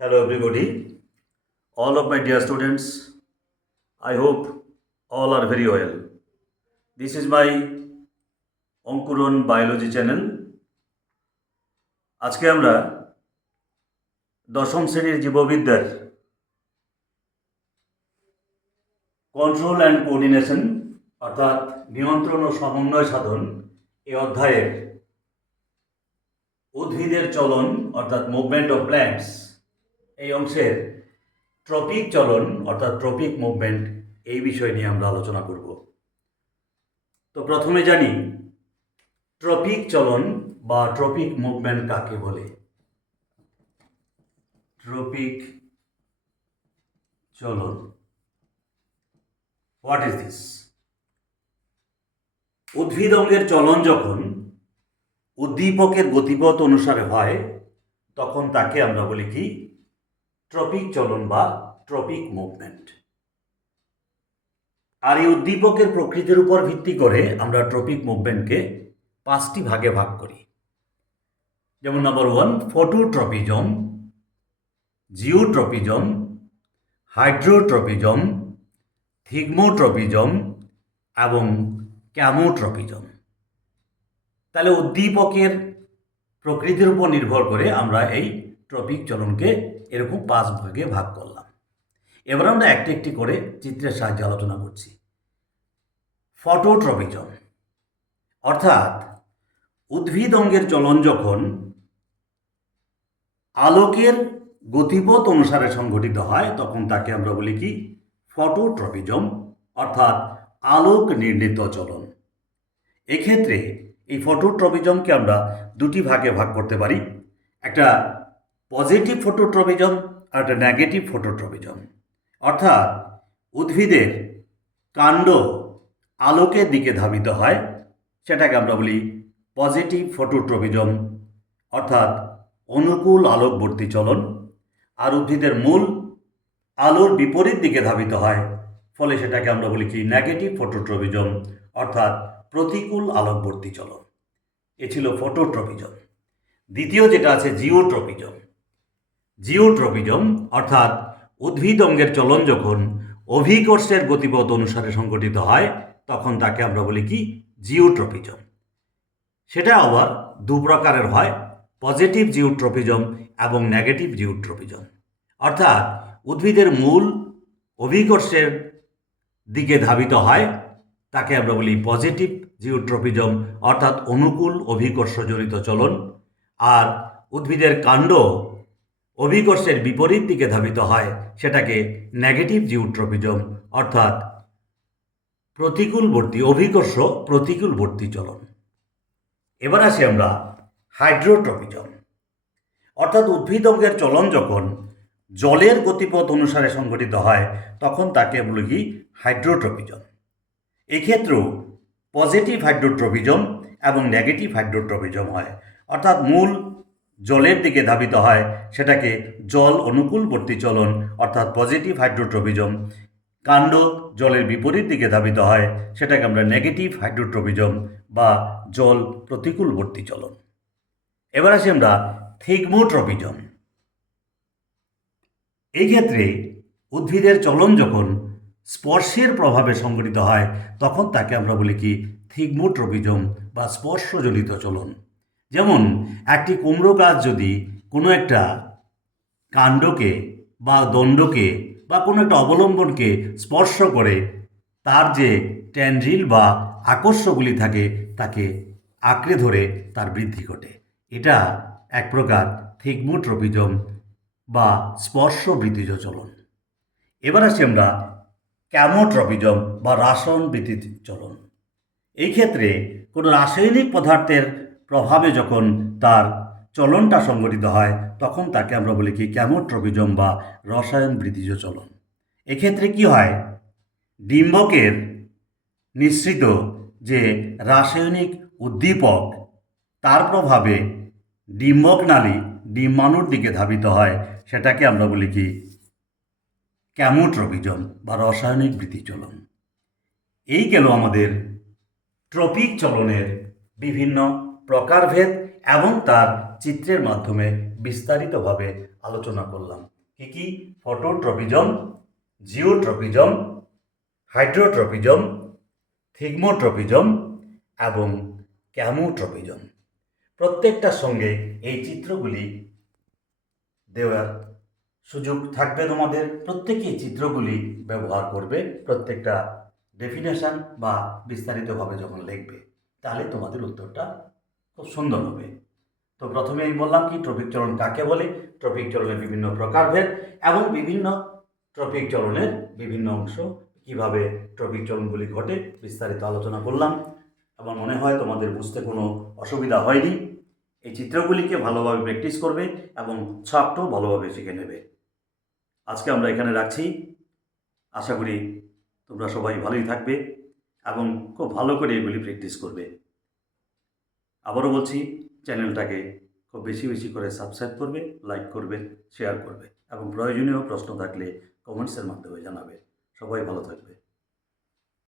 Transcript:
Hello, everybody. All of my dear students, I hope all are very well. This is my Ankuran biology channel. আজকে আমরা দশম শ্রেণীর জীববিদ্যার control and coordination অর্থাৎ নিয়ন্ত্রণ ও সমন্বয় সাধন এই অধ্যায়ের উদ্ভিদের চলন অর্থাৎ মুভমেন্ট অফ প্ল্যান্টস এই অংশের ট্রপিক চলন অর্থাৎ ট্রপিক মুভমেন্ট এই বিষয় নিয়ে আমরা আলোচনা করব। তো প্রথমে জানি ট্রপিক চলন বা ট্রপিক মুভমেন্ট কাকে বলে। ট্রপিক চলন, হোয়াট ইজ দিস? উদ্ভিদ অঙ্গের চলন যখন উদ্দীপকের গতিপথ অনুসারে হয় তখন তাকে আমরা বলি কি ট্রপিক চলন বা ট্রপিক মুভমেন্ট। আর এই উদ্দীপকের প্রকৃতির উপর ভিত্তি করে আমরা ট্রপিক মুভমেন্টকে 5টি ভাগে ভাগ করি। যেমন number 1 phototropism, geotropism, hydrotropism, thigmotropism এবং ক্যামোট্রপিজম। তাহলে উদ্দীপকের প্রকৃতির উপর নির্ভর করে আমরা এই ট্রপিক চলনকে এরকম 5 ভাগে ভাগ করলাম। এবার আমরা একটি একটি করে চিত্রের সাহায্যে আলোচনা করছি। ফটোট্রপিজম অর্থাৎ উদ্ভিদ অঙ্গের চলন যখন আলোকের গতিপথ অনুসারে সংঘটিত হয় তখন তাকে আমরা বলি কি ফটোট্রপিজম অর্থাৎ আলোক নির্ণীত চলন। এক্ষেত্রে এই ফটোট্রপিজমকে আমরা 2টি ভাগে ভাগ করতে পারি, একটা পজিটিভ ফটোট্রপিজম আর একটা নেগেটিভ ফটোট্রপিজম। অর্থাৎ উদ্ভিদের কাণ্ড আলোকের দিকে ধাবিত হয় সেটাকে আমরা বলি পজিটিভ ফটোট্রপিজম অর্থাৎ অনুকূল আলোকবর্তী চলন। আর উদ্ভিদের মূল আলোর বিপরীত দিকে ধাবিত হয় ফলে সেটাকে আমরা বলি কি নেগেটিভ ফটোট্রপিজম অর্থাৎ প্রতিকূল আলোকবর্তী চলন। এ ছিল ফটোট্রপিজম। দ্বিতীয় যেটা আছে জিওট্রপিজম। জিওট্রপিজম অর্থাৎ উদ্ভিদ অঙ্গের চলন যখন অভিকর্ষের গতিপথ অনুসারে সংঘটিত হয় তখন তাকে আমরা বলি কি জিওট্রপিজম। সেটা আবার 2 প্রকারের হয়, পজিটিভ জিওট্রপিজম এবং নেগেটিভ জিওট্রপিজম। অর্থাৎ উদ্ভিদের মূল অভিকর্ষের দিকে ধাবিত হয় তাকে আমরা বলি পজিটিভ জিওট্রপিজম অর্থাৎ অনুকূল অভিকর্ষজনিত চলন। আর উদ্ভিদের কাণ্ড অভিকর্ষের বিপরীত দিকে ধাবিত হয় সেটাকে নেগেটিভ জিওট্রপিজম অর্থাৎ প্রতিকূলবর্তী অভিকর্ষ প্রতিকূলবর্তী চলন। এবার আসি আমরা হাইড্রোট্রপিজম অর্থাৎ উদ্ভিদ অঙ্গের চলন যখন জলের গতিপথ অনুসারে সংঘটিত হয় তখন তাকে বলি কি হাইড্রোট্রপিজম। এক্ষেত্রেও পজিটিভ হাইড্রোট্রপিজম এবং নেগেটিভ হাইড্রোট্রপিজম হয়। অর্থাৎ মূল জলের দিকে ধাবিত হয় সেটাকে জল অনুকূলবর্তী চলন অর্থাৎ পজিটিভ হাইড্রোট্রপিজম। কাণ্ড জলের বিপরীত দিকে ধাবিত হয় সেটাকে আমরা নেগেটিভ হাইড্রোট্রপিজম বা জল প্রতিকূলবর্তী চলন। এবার আসি আমরা থিগমোট্রপিজম। এই ক্ষেত্রে উদ্ভিদের চলন যখন স্পর্শের প্রভাবে সংঘটিত হয় তখন তাকে আমরা বলি কি থিগমোট্রপিজম বা স্পর্শজনিত চলন। যেমন একটি কুমড়ো গাছ যদি কোনো একটা কাণ্ডকে বা দণ্ডকে বা কোনো একটা অবলম্বনকে স্পর্শ করে তার যে ট্যান্ড্রিল বা আকর্ষগুলি থাকে তাকে আঁকড়ে ধরে তার বৃদ্ধি ঘটে। এটা এক প্রকার থিগমোট্রপিজম বা স্পর্শ বৃদ্ধিজ চলন। এবার আসি আমরা ক্যামোট্রপিজম বা রাসায়ন বৃদ্ধিজ চলন। এই ক্ষেত্রে কোনো রাসায়নিক পদার্থের প্রভাবে যখন তার চলনটা সংঘটিত হয় তখন তাকে আমরা বলি কি ক্যামোট্রপিজম বা রসায়ন বৃদ্ধিজ চলন। এক্ষেত্রে কি হয়, ডিম্বকের নিঃসৃত যে রাসায়নিক উদ্দীপক তার প্রভাবে ডিম্বক নালী ডিম্বাণুর দিকে ধাবিত হয় সেটাকে আমরা বলি কি ক্যামোট্রপিজম বা রাসায়নিক বৃদ্ধি চলন। এই গেল আমাদের ট্রপিক চলনের বিভিন্ন প্রকারভেদ এবং তার চিত্রের মাধ্যমে বিস্তারিতভাবে আলোচনা করলাম। কি কি? ফটোট্রপিজম, জিওট্রপিজম, হাইড্রোট্রপিজম, থিগমোট্রপিজম এবং ক্যামোট্রপিজম। প্রত্যেকটার সঙ্গে এই চিত্রগুলি দেওয়ার সুযোগ থাকবে তোমাদের। প্রত্যেকে এই চিত্রগুলি ব্যবহার করবে প্রত্যেকটা ডেফিনেশন বা বিস্তারিতভাবে যখন লিখবে, তাহলে তোমাদের উত্তরটা খুব সুন্দর হবে। তো প্রথমে আমি বললাম কি ট্রপিক চলন কাকে বলে, ট্রপিক চলনের বিভিন্ন প্রকারভেদ এবং বিভিন্ন ট্রপিক চলনের বিভিন্ন অংশ, কিভাবে ট্রপিক চলনগুলি ঘটে বিস্তারিত আলোচনা করলাম। আমার মনে হয় তোমাদের বুঝতে কোনো অসুবিধা হয়নি। এই চিত্রগুলিকে ভালোভাবে প্র্যাকটিস করবে এবং ছকটাও ভালোভাবে শিখে নেবে। আজকে আমরা এখানে রাখছি। আশা করি তোমরা সবাই ভালোই থাকবে এবং খুব ভালো করে এগুলি প্র্যাকটিস করবে। আবারও বলছি, চ্যানেলটাকে খুব বেশি বেশি করে সাবস্ক্রাইব করবে, লাইক করবে, শেয়ার করবে এবং প্রয়োজনীয় প্রশ্ন থাকলে কমেন্টসের মাধ্যমে জানাবে। সবাই ভালো থাকবে।